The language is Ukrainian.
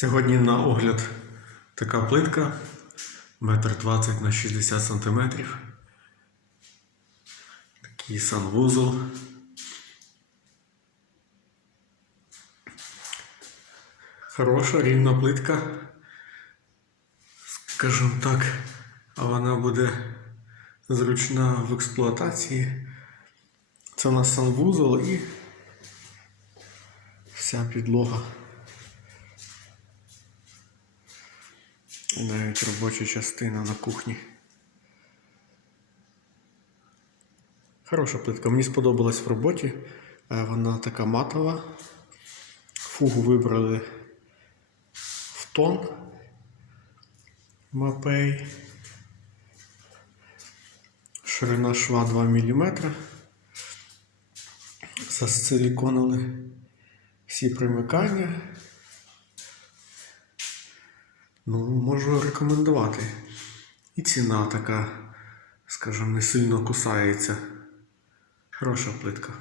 Сьогодні на огляд така плитка, метр 20 на 60 сантиметрів. Такий санвузол. Хороша рівна плитка. Скажімо так, вона буде зручна в експлуатації. Це у нас санвузол і вся підлога. Навіть робоча частина на кухні. Хороша плитка. Мені сподобалась в роботі. Е, Вона така матова. Фугу вибрали в тон. Мапей. Ширина шва 2 мм. Засиліконили всі примикання. Ну, можу рекомендувати. І ціна така, скажімо, не сильно кусається. Хороша плитка.